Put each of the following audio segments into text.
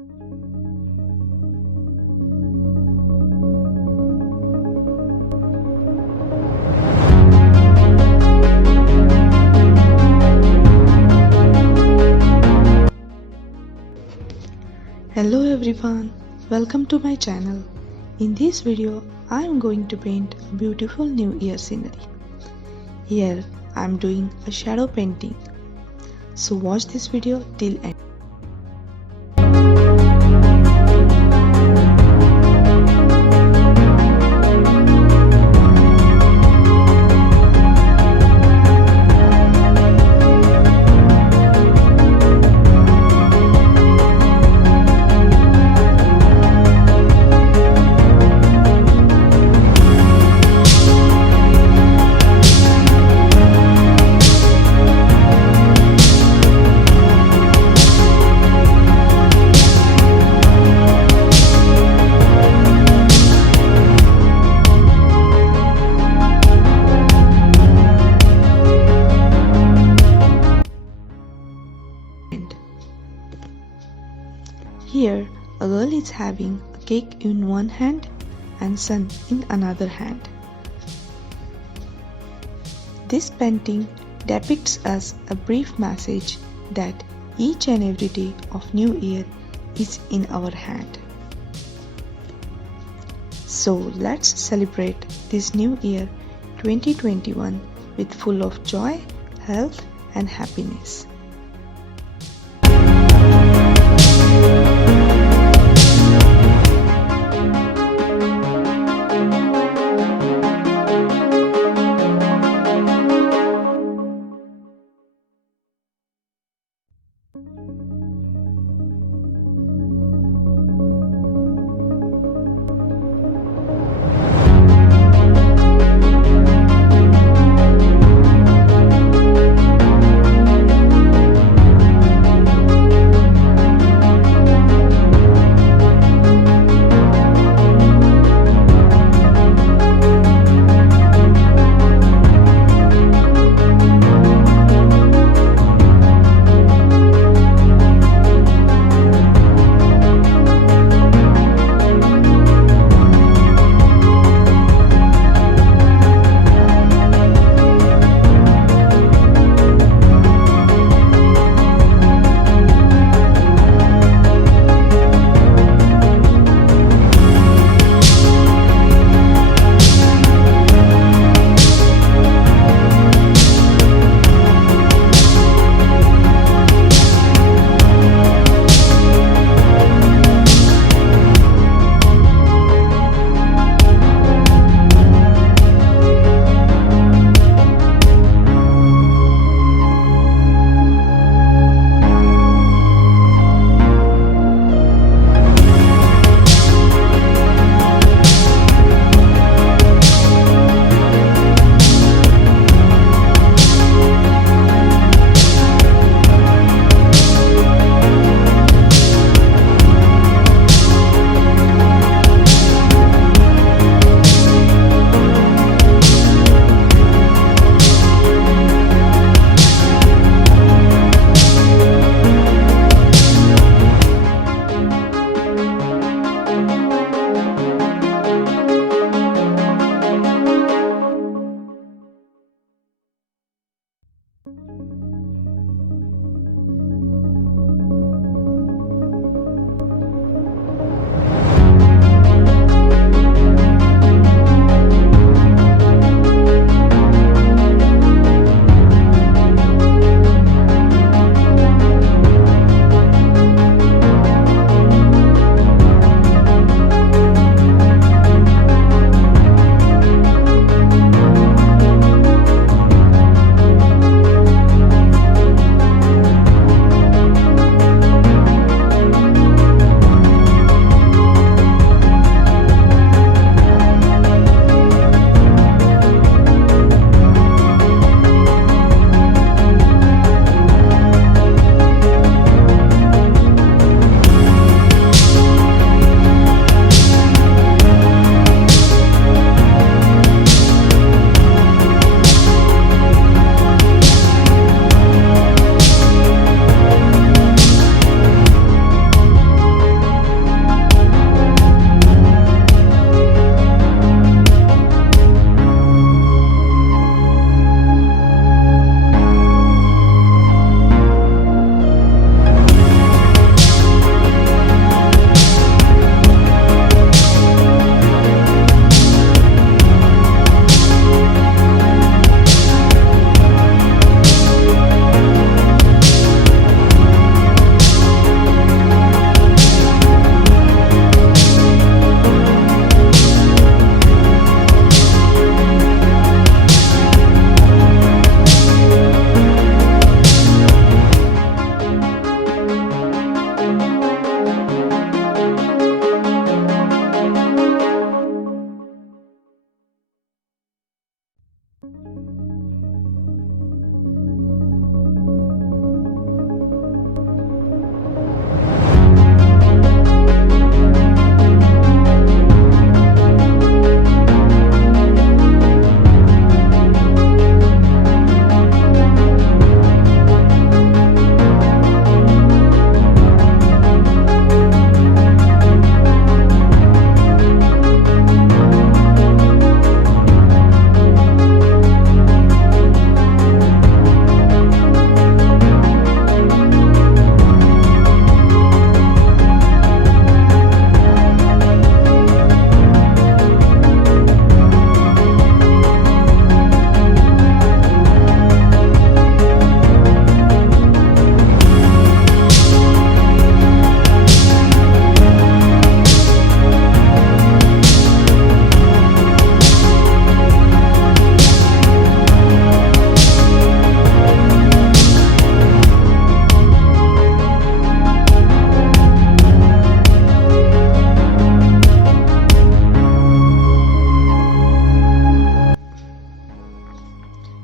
Hello everyone, welcome to my channel. In this video, I am going to paint a beautiful New Year scenery. Here, I am doing a shadow painting. So watch this video till end. Here, a girl is having a cake in one hand and sun in another hand. This painting depicts us a brief message that each and every day of New Year is in our hand. So let's celebrate this New Year 2021 with full of joy, health and happiness.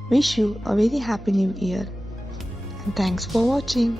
Wish you a very happy new year and thanks for watching.